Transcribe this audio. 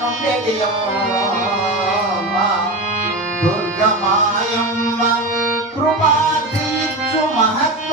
నుండెడియమ్మ దుర్గమాయమ్మ కృపాదీర్చు మహత్వ